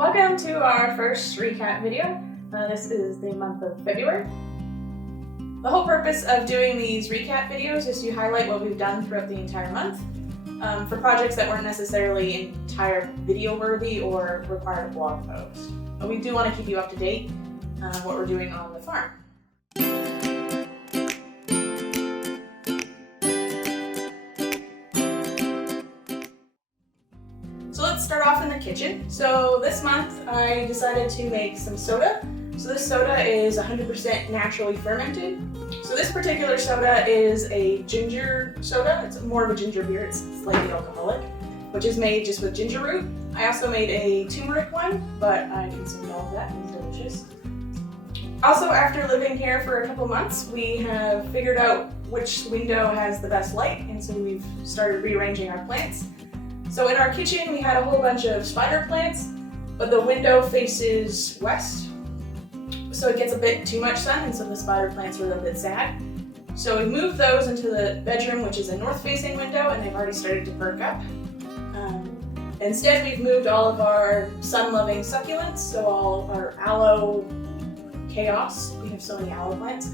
Welcome to our first recap video. This is the month of February. The whole purpose of doing these recap videos is to highlight what we've done throughout the entire month for projects that weren't necessarily entire video worthy or required a blog post. But we do want to keep you up to date on what we're doing on the farm. So let's start off in the kitchen. So this month I decided to make some soda. So this soda is 100% naturally fermented. So this particular soda is a ginger soda. It's more of a ginger beer. It's slightly alcoholic, which is made just with ginger root. I also made a turmeric one, but I consumed all of that. It was delicious. Also, after living here for a couple months, we have figured out which window has the best light, and so we've started rearranging our plants. So in our kitchen, we had a whole bunch of spider plants, but the window faces west, so it gets a bit too much sun, and so the spider plants were a little bit sad. So we moved those into the bedroom, which is a north-facing window, and they've already started to perk up. Instead, we've moved all of our sun-loving succulents, so all of our aloe chaos. We have so many aloe plants.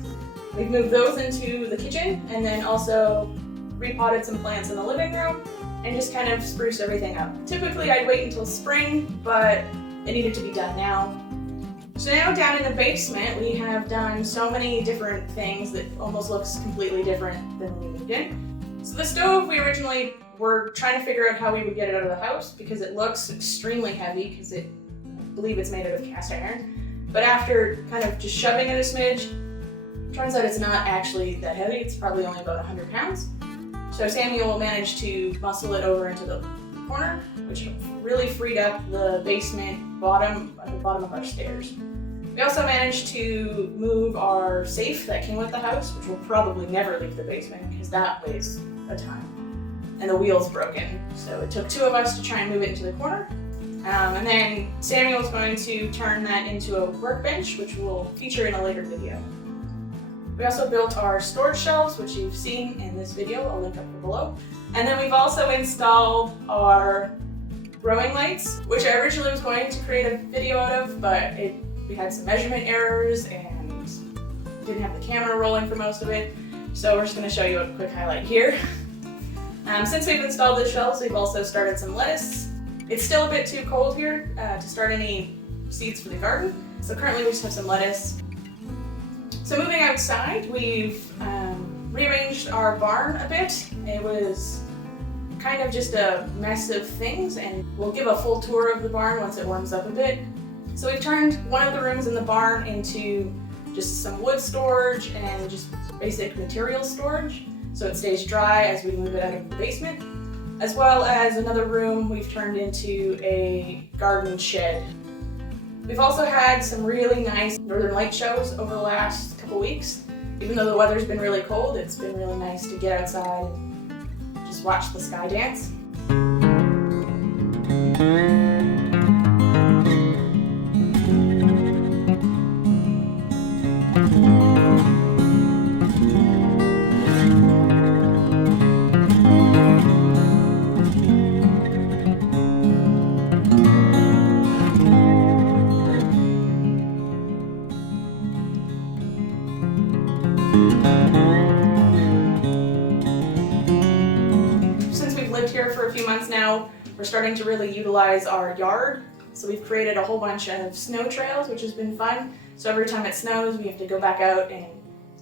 We've moved those into the kitchen, and then also repotted some plants in the living room, and just kind of spruce everything up. Typically I'd wait until spring, but it needed to be done now. So now down in the basement, we have done so many different things that almost looks completely different than when we moved in. So the stove, we originally were trying to figure out how we would get it out of the house because it looks extremely heavy because I believe it's made out of cast iron. But after kind of just shoving it a smidge, turns out it's not actually that heavy. It's probably only about 100 pounds. So Samuel managed to muscle it over into the corner, which really freed up the basement bottom at the bottom of our stairs. We also managed to move our safe that came with the house, which will probably never leave the basement because that weighs a ton. And the wheel's broken. So it took two of us to try and move it into the corner. And then Samuel's going to turn that into a workbench, which will feature in a later video. We also built our storage shelves, which you've seen in this video. I'll link up below. And then we've also installed our growing lights, which I originally was going to create a video out of, but we had some measurement errors and didn't have the camera rolling for most of it. So we're just going to show you a quick highlight here. Since we've installed the shelves, we've also started some lettuce. It's still a bit too cold here to start any seeds for the garden. So currently we just have some lettuce. So moving outside, we've rearranged our barn a bit. It was kind of just a mess of things, and we'll give a full tour of the barn once it warms up a bit. So we've turned one of the rooms in the barn into just some wood storage and just basic material storage, so it stays dry as we move it out of the basement. As well as another room we've turned into a garden shed. We've also had some really nice northern light shows over the last couple weeks. Even though the weather's been really cold, it's been really nice to get outside and just watch the sky dance. Here for a few months now, we're starting to really utilize our yard. So we've created a whole bunch of snow trails, which has been fun. So every time it snows, we have to go back out and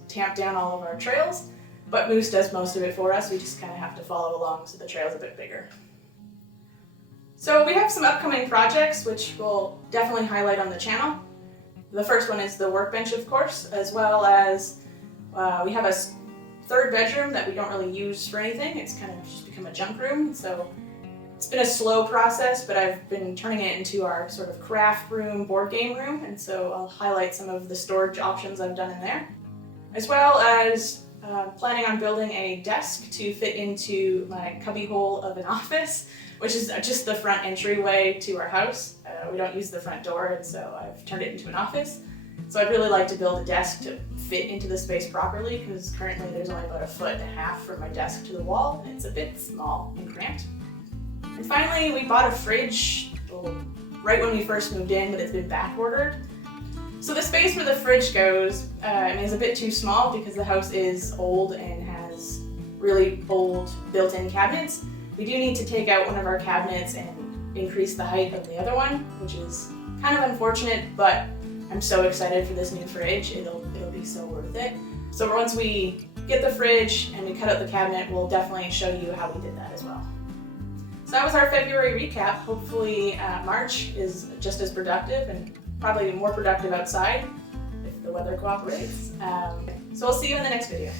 tamp down all of our trails. But Moose does most of it for us. We just kind of have to follow along so the trail's a bit bigger. So we have some upcoming projects, which we'll definitely highlight on the channel. The first one is the workbench, of course, as well as we have a third bedroom that we don't really use for anything. It's kind of just become a junk room. So it's been a slow process, but I've been turning it into our sort of craft room, board game room. And so I'll highlight some of the storage options I've done in there. As well as planning on building a desk to fit into my cubby hole of an office, which is just the front entryway to our house. We don't use the front door, and so I've turned it into an office. So I'd really like to build a desk to fit into the space properly, because currently there's only about 1.5 feet from my desk to the wall, and it's a bit small and cramped. And finally, we bought a fridge right when we first moved in, but it's been back ordered. So the space where the fridge goes is a bit too small because the house is old and has really old built-in cabinets. We do need to take out one of our cabinets and increase the height of the other one, which is kind of unfortunate, but I'm so excited for this new fridge. It'll be so worth it. So once we get the fridge and we cut out the cabinet, we'll definitely show you how we did that as well. So that was our February recap. Hopefully March is just as productive and probably more productive outside if the weather cooperates. So we'll see you in the next video.